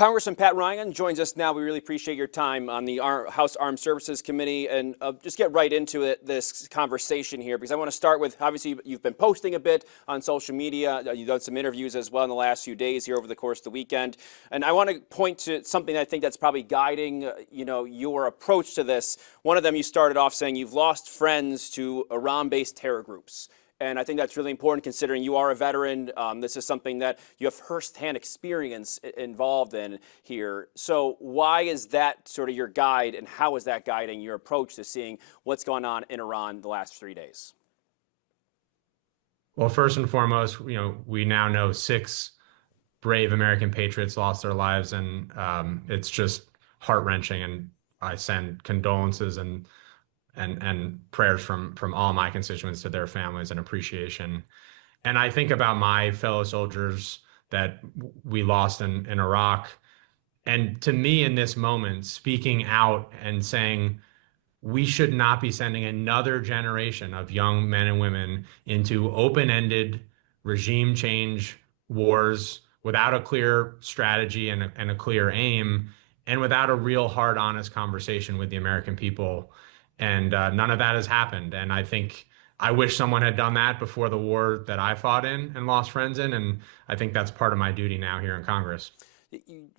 Congressman Pat Ryan joins us now. We really appreciate your time on the House Armed Services Committee, and just get right into it, this conversation here, because I want to start with, obviously, you've been posting a bit on social media. You've done some interviews as well in the last few days here over the course of the weekend, and I want to point to something I think that's probably guiding, your approach to this. One of them, you started off saying you've lost friends to Iran-based terror groups. And I think that's really important considering you are a veteran. This is something that you have firsthand experience involved in here. So why is that sort of your guide, and how is that guiding your approach to seeing what's going on in Iran the last 3 days? Well, first and foremost, we now know 6 brave American patriots lost their lives, and it's just heart-wrenching. And I send condolences and prayers from all my constituents to their families and appreciation. And I think about my fellow soldiers that we lost in Iraq. And to me, in this moment, speaking out and saying we should not be sending another generation of young men and women into open-ended regime change wars without a clear strategy and a clear aim, and without a real hard, honest conversation with the American people. And none of that has happened. And I think I wish someone had done that before the war that I fought in and lost friends in. And I think that's part of my duty now here in Congress.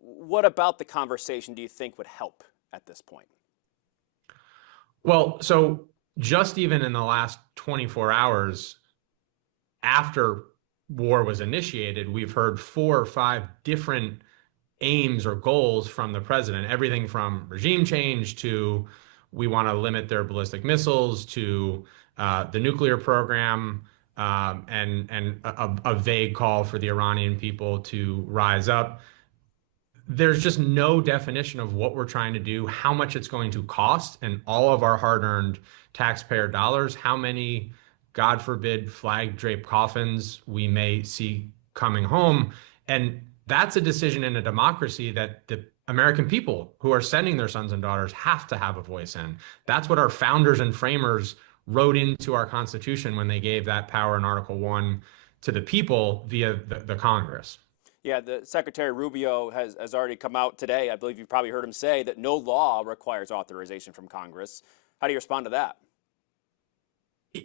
What about the conversation do you think would help at this point? Well, so just even in the last 24 hours after war was initiated, we've heard 4 or 5 different aims or goals from the president, everything from regime change to we want to limit their ballistic missiles to the nuclear program, and a vague call for the Iranian people to rise up. There's just no definition of what we're trying to do, how much it's going to cost, and all of our hard-earned taxpayer dollars, how many, God forbid, flag-draped coffins we may see coming home. And that's a decision in a democracy that the American people who are sending their sons and daughters have to have a voice in. That's what our founders and framers wrote into our Constitution when they gave that power in Article 1 to the people via the Congress. Yeah, the Secretary Rubio has already come out today. I believe you've probably heard him say that no law requires authorization from Congress. How do you respond to that?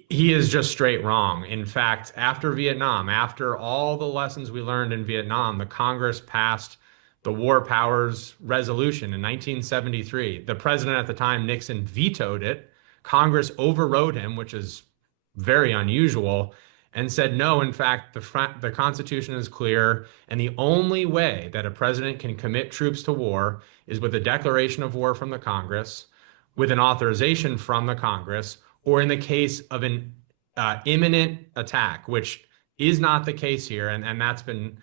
He is just straight wrong. In fact, after Vietnam, after all the lessons we learned in Vietnam, the Congress passed the War Powers Resolution in 1973. The president at the time, Nixon, vetoed it. Congress overrode him, which is very unusual, and said, no, in fact, the Constitution is clear, and the only way that a president can commit troops to war is with a declaration of war from the Congress, with an authorization from the Congress, or in the case of an imminent attack, which is not the case here, and that's been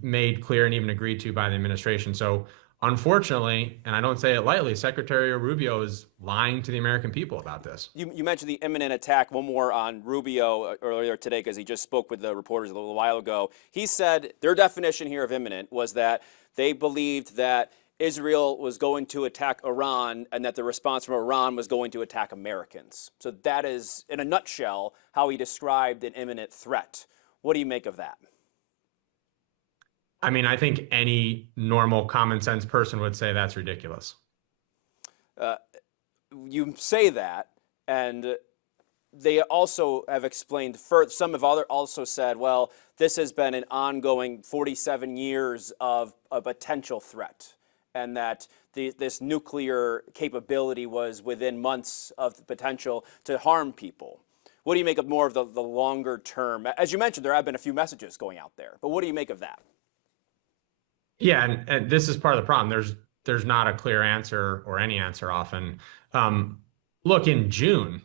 made clear and even agreed to by the administration. So unfortunately, and I don't say it lightly, Secretary Rubio is lying to the American people about this. You mentioned the imminent attack. One more on Rubio earlier today, because he just spoke with the reporters a little while ago. He said their definition here of imminent was that they believed that Israel was going to attack Iran and that the response from Iran was going to attack Americans. So that is, in a nutshell, how he described an imminent threat. What do you make of that? I mean, I think any normal common sense person would say that's ridiculous. You say that, and they also have explained, some have also said, well, this has been an ongoing 47 years of a potential threat, and that this nuclear capability was within months of the potential to harm people. What do you make of more of the longer term? As you mentioned, there have been a few messages going out there, but what do you make of that? Yeah, and this is part of the problem. There's not a clear answer or any answer often. Look, in June,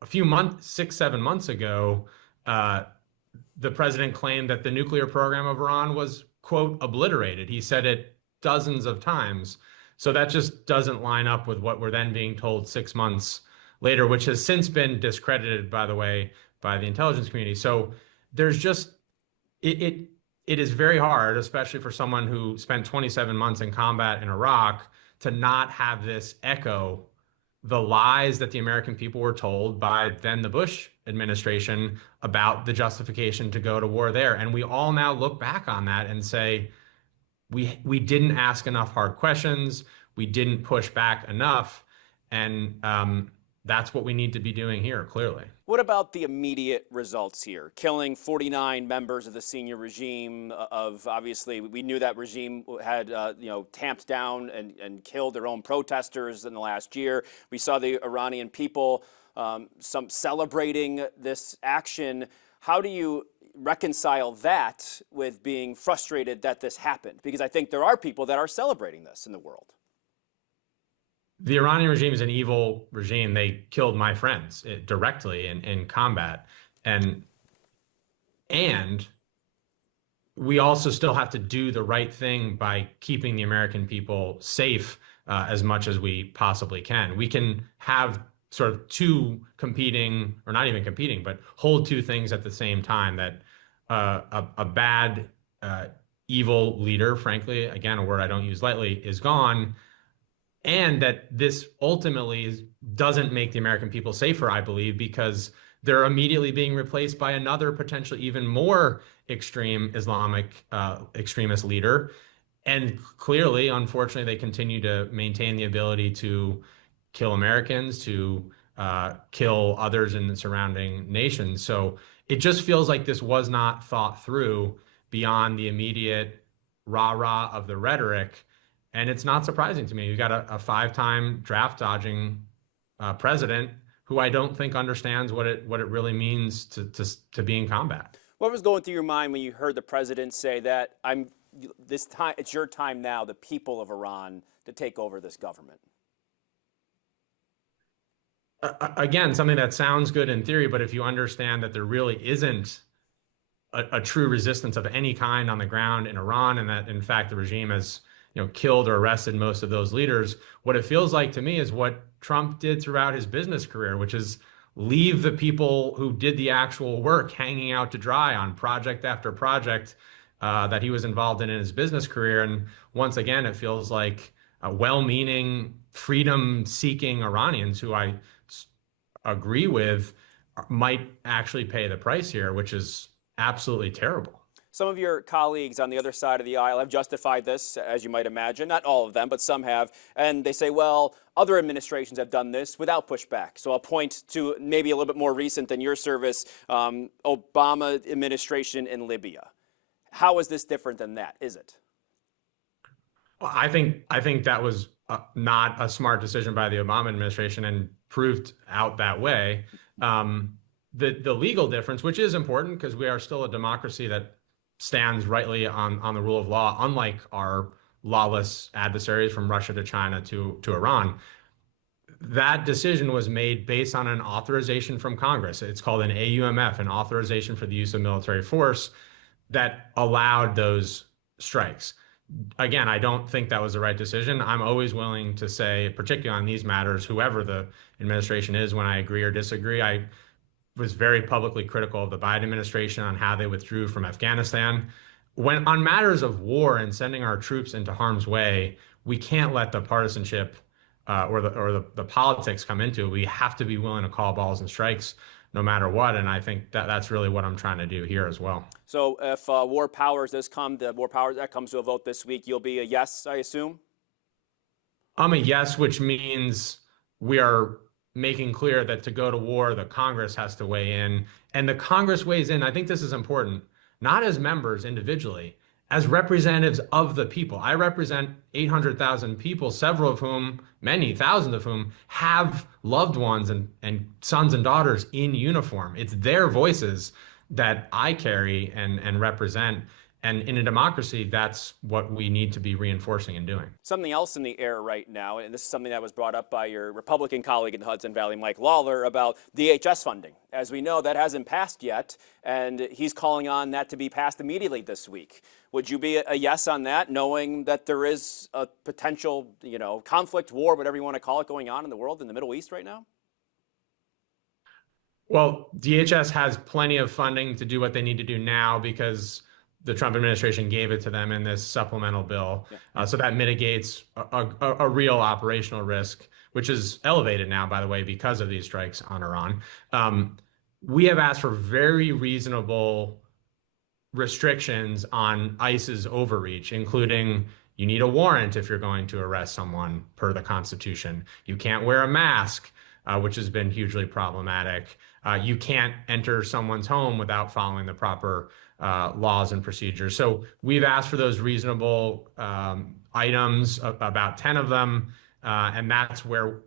a few months, 6-7 months ago, the president claimed that the nuclear program of Iran was, quote, obliterated. He said it dozens of times. So that just doesn't line up with what we're then being told 6 months later, which has since been discredited, by the way, by the intelligence community. So there's just, it is very hard, especially for someone who spent 27 months in combat in Iraq, to not have this echo the lies that the American people were told by then the Bush administration about the justification to go to war there. And we all now look back on that and say, we didn't ask enough hard questions. We didn't push back enough, and that's what we need to be doing here, clearly. What about the immediate results here? Killing 49 members of the senior regime of obviously we knew that regime had tamped down and killed their own protesters in the last year. We saw the Iranian people some celebrating this action. How do you reconcile that with being frustrated that this happened? Because I think there are people that are celebrating this in the world. The Iranian regime is an evil regime. They killed my friends directly in combat. And we also still have to do the right thing by keeping the American people safe as much as we possibly can. We can have sort of two competing, or not even competing, but hold two things at the same time, that a bad, evil leader, frankly, again, a word I don't use lightly, is gone, and that this ultimately doesn't make the American people safer, I believe, because they're immediately being replaced by another potentially even more extreme Islamic extremist leader. And clearly, unfortunately, they continue to maintain the ability to kill Americans, to kill others in the surrounding nations. So it just feels like this was not thought through beyond the immediate rah-rah of the rhetoric. And it's not surprising to me. You've got a five-time draft dodging president who I don't think understands what it really means to be in combat. What was going through your mind when you heard the president say that it's your time now, the people of Iran, to take over this government? Again, something that sounds good in theory, but if you understand that there really isn't a true resistance of any kind on the ground in Iran, and that in fact the regime has killed or arrested most of those leaders, what it feels like to me is what Trump did throughout his business career, which is leave the people who did the actual work hanging out to dry on project after project that he was involved in his business career. And once again, it feels like well-meaning, freedom-seeking Iranians, who I agree with, might actually pay the price here, which is absolutely terrible. Some of your colleagues on the other side of the aisle have justified this, as you might imagine. Not all of them, but some have. And they say, well, other administrations have done this without pushback. So I'll point to maybe a little bit more recent than your service, Obama administration in Libya. How is this different than that? Is it? Well, I think that was not a smart decision by the Obama administration, and proved out that way. The legal difference, which is important because we are still a democracy that stands rightly on the rule of law, unlike our lawless adversaries from Russia to China to Iran. That decision was made based on an authorization from Congress. It's called an AUMF, an authorization for the use of military force, that allowed those strikes. Again, I don't think that was the right decision. I'm always willing to say, particularly on these matters, whoever the administration is, when I agree or disagree. I was very publicly critical of the Biden administration on how they withdrew from Afghanistan. When on matters of war and sending our troops into harm's way, we can't let the partisanship or the politics come into it. We have to be willing to call balls and strikes no matter what. And I think that's really what I'm trying to do here as well. So if war powers does come, the war powers that comes to a vote this week, you'll be a yes, I assume? I'm a yes, which means we are making clear that to go to war, the Congress has to weigh in. And the Congress weighs in, I think this is important, not as members individually, as representatives of the people. I represent 800,000 people, several of whom, many thousands of whom, have loved ones and sons and daughters in uniform. It's their voices that I carry and represent. And in a democracy, that's what we need to be reinforcing and doing. Something else in the air right now, and this is something that was brought up by your Republican colleague in the Hudson Valley, Mike Lawler, about DHS funding. As we know, that hasn't passed yet, and he's calling on that to be passed immediately this week. Would you be a yes on that, knowing that there is a potential, conflict, war, whatever you want to call it, going on in the world, in the Middle East right now? Well, DHS has plenty of funding to do what they need to do now because the Trump administration gave it to them in this supplemental bill. Yeah. So that mitigates a real operational risk, which is elevated now, by the way, because of these strikes on Iran. We have asked for very reasonable restrictions on ICE's overreach, including you need a warrant if you're going to arrest someone per the Constitution. You can't wear a mask, which has been hugely problematic. You can't enter someone's home without following the proper laws and procedures. So we've asked for those reasonable items, about 10 of them, and that's where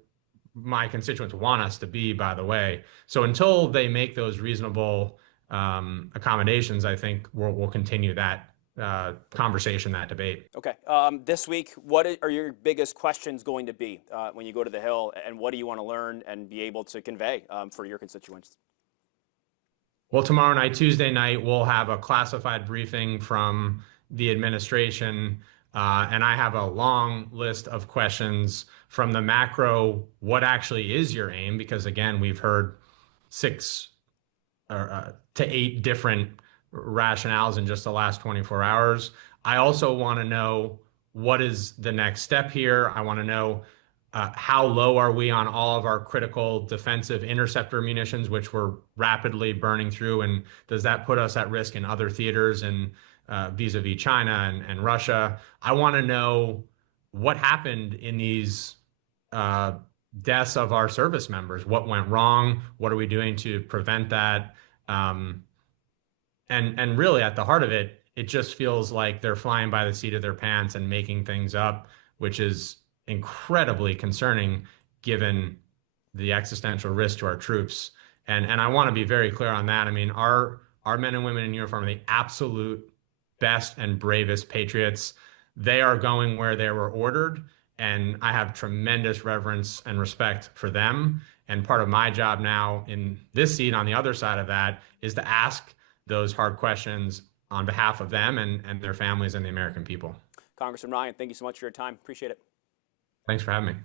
my constituents want us to be, by the way. So until they make those reasonable accommodations, I think we'll continue that conversation, that debate. Okay. This week, what are your biggest questions going to be when you go to the Hill, and what do you want to learn and be able to convey for your constituents? Well, tomorrow night, Tuesday night, we'll have a classified briefing from the administration, and I have a long list of questions from the macro. What actually is your aim? Because again, we've heard 6 to 8 different rationales in just the last 24 hours. I also want to know what is the next step here. I want to know how low are we on all of our critical defensive interceptor munitions, which we're rapidly burning through, and does that put us at risk in other theaters and vis-a-vis China and Russia? I want to know what happened in these deaths of our service members. What went wrong? What are we doing to prevent that? And really, at the heart of it, it just feels like they're flying by the seat of their pants and making things up, which is incredibly concerning given the existential risk to our troops. And I want to be very clear on that. I mean, our men and women in uniform are the absolute best and bravest patriots. They are going where they were ordered, and I have tremendous reverence and respect for them. And part of my job now in this seat on the other side of that is to ask those hard questions on behalf of them and their families and the American people. Congressman Ryan, thank you so much for your time. Appreciate it. Thanks for having me.